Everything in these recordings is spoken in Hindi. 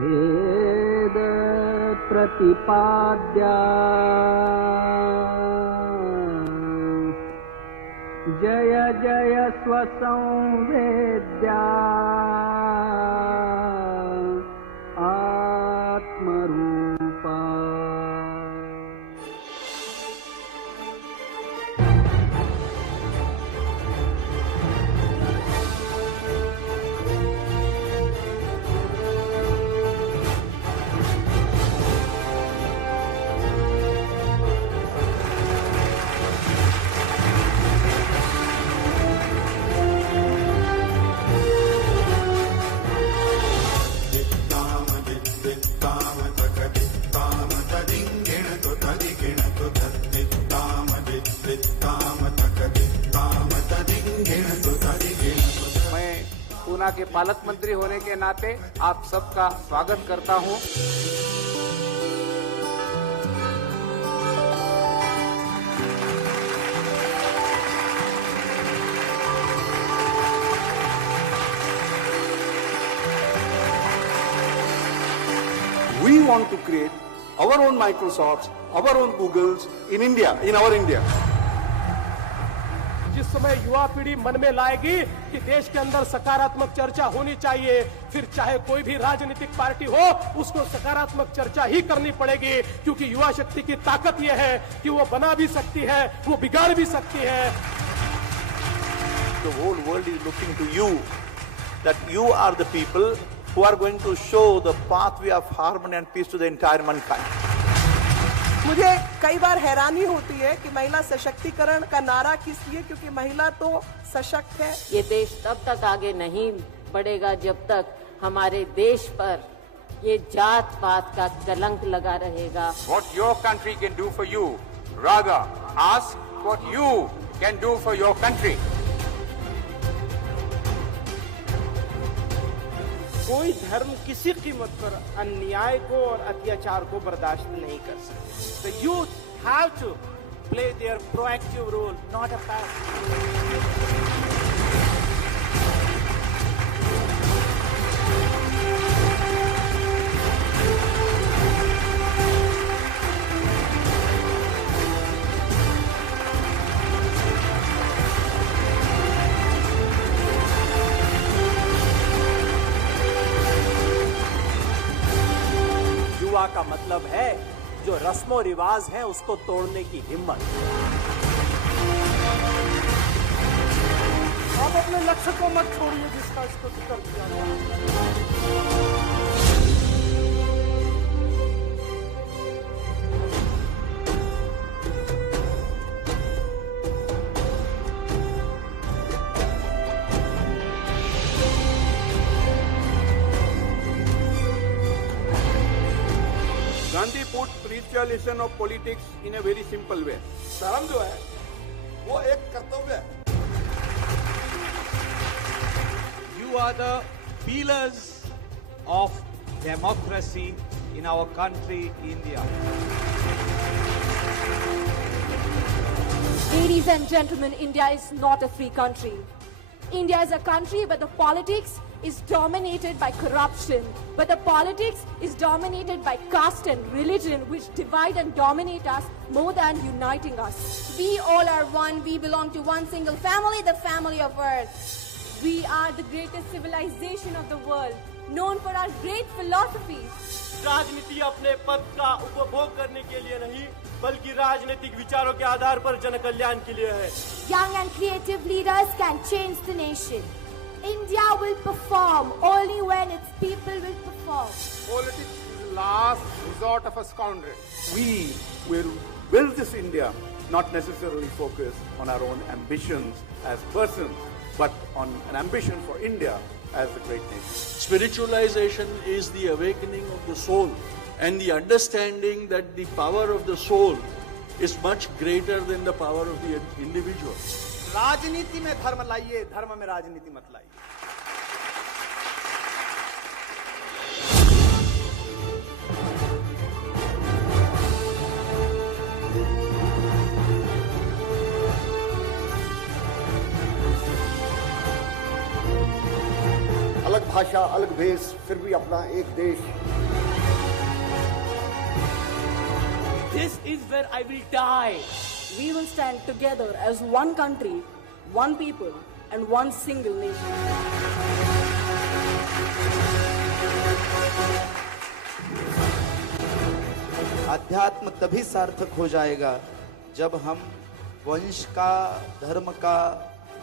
वेद प्रतिपाद्या जय जय स्वसंवेद्या आत्मरूपा। पूना के पालक मंत्री होने के नाते आप सबका स्वागत करता हूं। We want to create our own Microsofts, our own Googles in India, in our India. जिस समय युवा पीढ़ी मन में लाएगी कि देश के अंदर सकारात्मक चर्चा होनी चाहिए, फिर चाहे कोई भी राजनीतिक पार्टी हो, उसको सकारात्मक चर्चा ही करनी पड़ेगी, क्योंकि युवा शक्ति की ताकत यह है कि वो बना भी सकती है, वो बिगाड़ भी सकती है। The whole world is looking to you, that you are the people who are going to show the pathway of harmony and peace to the entire mankind. मुझे कई बार हैरानी होती है कि महिला सशक्तिकरण का नारा किस लिए, क्योंकि महिला तो सशक्त है। ये देश तब तक आगे नहीं बढ़ेगा जब तक हमारे देश पर ये जात पात का कलंक लगा रहेगा। What your country can do for you, rather ask what you can do for your country. कोई धर्म किसी कीमत पर अन्याय को और अत्याचार को बर्दाश्त नहीं कर सकता। The youth have to play their proactive role, not a passive. युवा का मतलब है जो रस्मों रिवाज है उसको तोड़ने की हिम्मत। आप अपने लक्ष्य को मत छोड़िए जिसका इसको जिक्र किया गया। Gandhi put spiritualization of politics in a very simple way. धर्म जो है वो एक कर्तव्य है। You are the pillars of democracy in our country, India. Ladies and gentlemen, India is not a free country. India is a country where the politics is dominated by corruption, but the politics is dominated by caste and religion, which divide and dominate us more than uniting us. We all are one. We belong to one single family, the family of Earth. We are the greatest civilization of the world, known for our great philosophies. राजनीति अपने पद का उपभोग करने के लिए नहीं, बल्कि राजनीतिक विचारों के आधार पर जन कल्याण के लिए है। Young and creative leaders can change the nation. India will perform only when its people will perform. Politics is the last resort of a scoundrel. We will build this India, not necessarily focus on our own ambitions as persons, but on an ambition for India as a great nation. Spiritualization is the awakening of the soul and the understanding that the power of the soul is much greater than the power of the individual. राजनीति में धर्म लाइए, धर्म में राजनीति मत लाइए। अलग भाषा, अलग भेष, फिर भी अपना एक देश। This is where I will die. We will stand together as one country, one people, and one single nation. अध्यात्म तभी सार्थक हो जाएगा जब हम वंश का, धर्म का,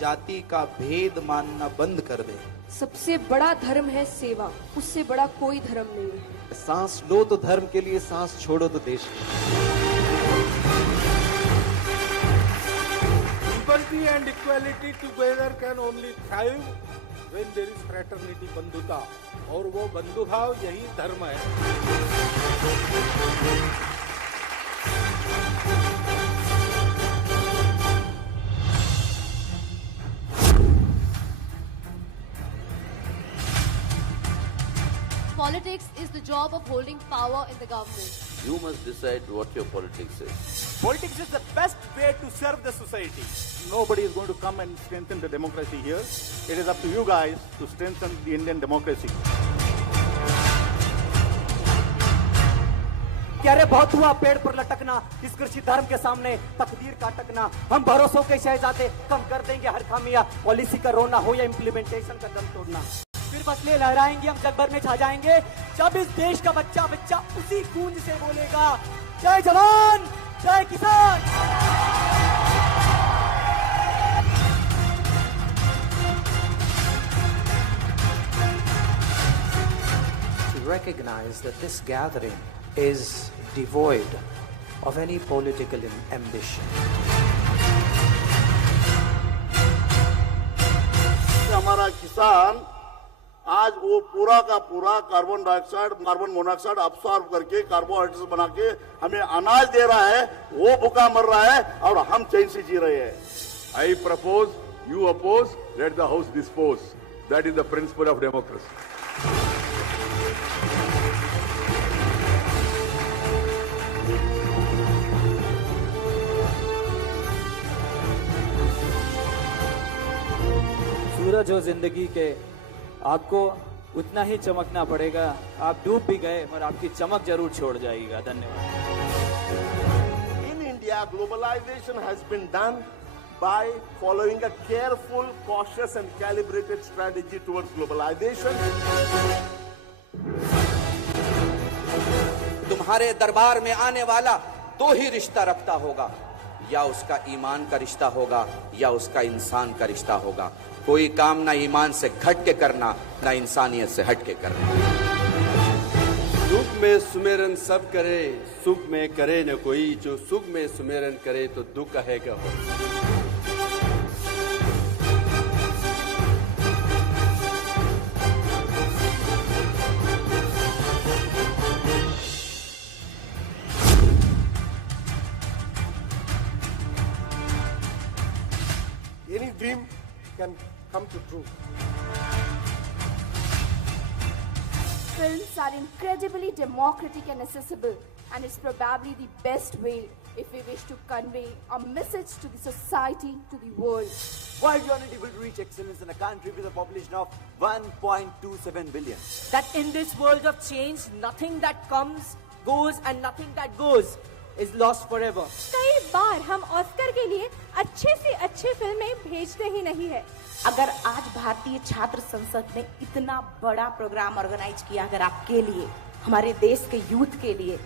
जाति का भेद मानना बंद कर दें। सबसे बड़ा धर्म है सेवा, उससे बड़ा कोई धर्म नहीं है। सांस लो तो धर्म के लिए, सांस छोड़ो तो देश के लिए। Liberty and equality together can only thrive when there is fraternity, बंधुता, और वो बंधुभाव यही धर्म है। Politics is the job of holding power in the government. You must decide what your politics is. Politics is the best way to serve the society. Nobody is going to come and strengthen the democracy here. It is up to you guys to strengthen the Indian democracy. क्या रे बहुत हुआ पेड़ पर लटकना, इस कृषि धर्म के सामने तकदीर का टकना। हम भरोसों के शहजादे, कम कर देंगे हर खामियां, पॉलिसी का रोना हो या इम्प्लीमेंटेशन का दम तोड़ना। फिर फसलें लहराएंगे, हम जग भर में छा जाएंगे, जब इस देश का बच्चा बच्चा उसी गूंज से बोलेगा, जय जवान, जय किसान। To recognize that this gathering is devoid of any political ambition. हमारा किसान आज वो पूरा का पूरा carbon dioxide, carbon monoxide absorb करके कार्बोहाइड्रेट्स बना के हमें अनाज दे रहा है, वो भूखा मर रहा है और हम चैन से जी रहे हैं। I propose, you oppose, let the house dispose. That is the principle of democracy. सूरज हो जिंदगी के, आपको उतना ही चमकना पड़ेगा। आप डूब भी गए और आपकी चमक जरूर छोड़ जाएगा। धन्यवाद। In India, globalization has been done by following a careful, cautious and calibrated strategy towards globalization. तुम्हारे दरबार में आने वाला दो ही रिश्ता रखता होगा, या उसका ईमान का रिश्ता होगा या उसका इंसान का रिश्ता होगा। कोई काम ना ईमान से घट के करना, ना इंसानियत से हट के करना। दुख में सुमेरन सब करे, सुख में करे न कोई, जो सुख में सुमेरन करे तो दुख कहेगा। Any dream can come to true. Films are incredibly democratic and accessible, and it's probably the best way if we wish to convey a message to the society, to the world. World Unity will reach excellence in a country with a population of 1.27 billion. That in this world of change, nothing that comes, goes, and nothing that goes is lost forever. कई बार हम ऑस्कर के लिए अच्छे से अच्छे फिल्में भेजते ही नहीं है। अगर आज भारतीय छात्र संसद ने इतना बड़ा प्रोग्राम ऑर्गेनाइज किया अगर आपके लिए, हमारे देश के यूथ के लिए,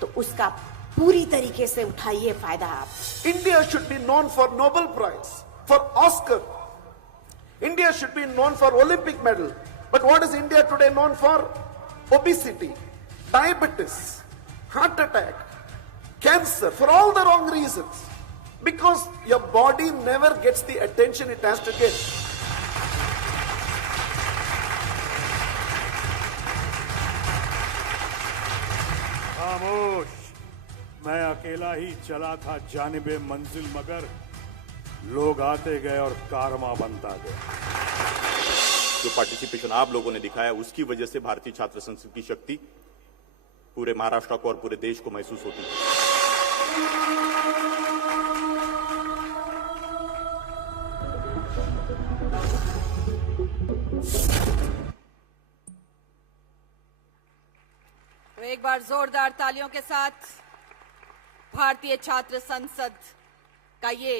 तो उसका पूरी तरीके से उठाइए फायदा आप। India should be known for Nobel Prize, for Oscar. India should be known for Olympic medal. But what is India today known for? Obesity, diabetes, heart attack, cancer, for all the wrong reasons. Because your body never gets the attention it has to get. खामोश, मैं अकेला ही चला था जानिबे मंजिल, मगर लोग आते गए और कारवां बनता गया। जो पार्टिसिपेशन आप लोगों ने दिखाया, उसकी वजह से भारतीय छात्र संसद की शक्ति पूरे महाराष्ट्र को और पूरे देश को महसूस होती है। एक बार जोरदार तालियों के साथ भारतीय छात्र संसद का ये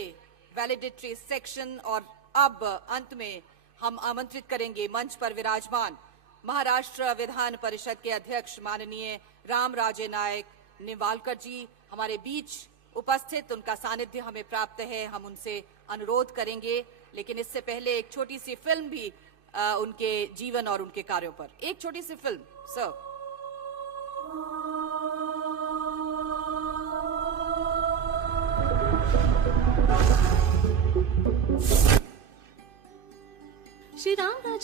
वैलिडिटरी सेक्शन। और अब अंत में हम आमंत्रित करेंगे मंच पर विराजमान महाराष्ट्र विधान परिषद के अध्यक्ष माननीय रामराजे नायक निंबाळकर जी हमारे बीच उपस्थित, उनका सानिध्य हमें प्राप्त है, हम उनसे अनुरोध करेंगे। लेकिन इससे पहले एक छोटी सी फिल्म भी उनके जीवन और उनके कार्यों पर, एक छोटी सी फिल्म सर। श्री राम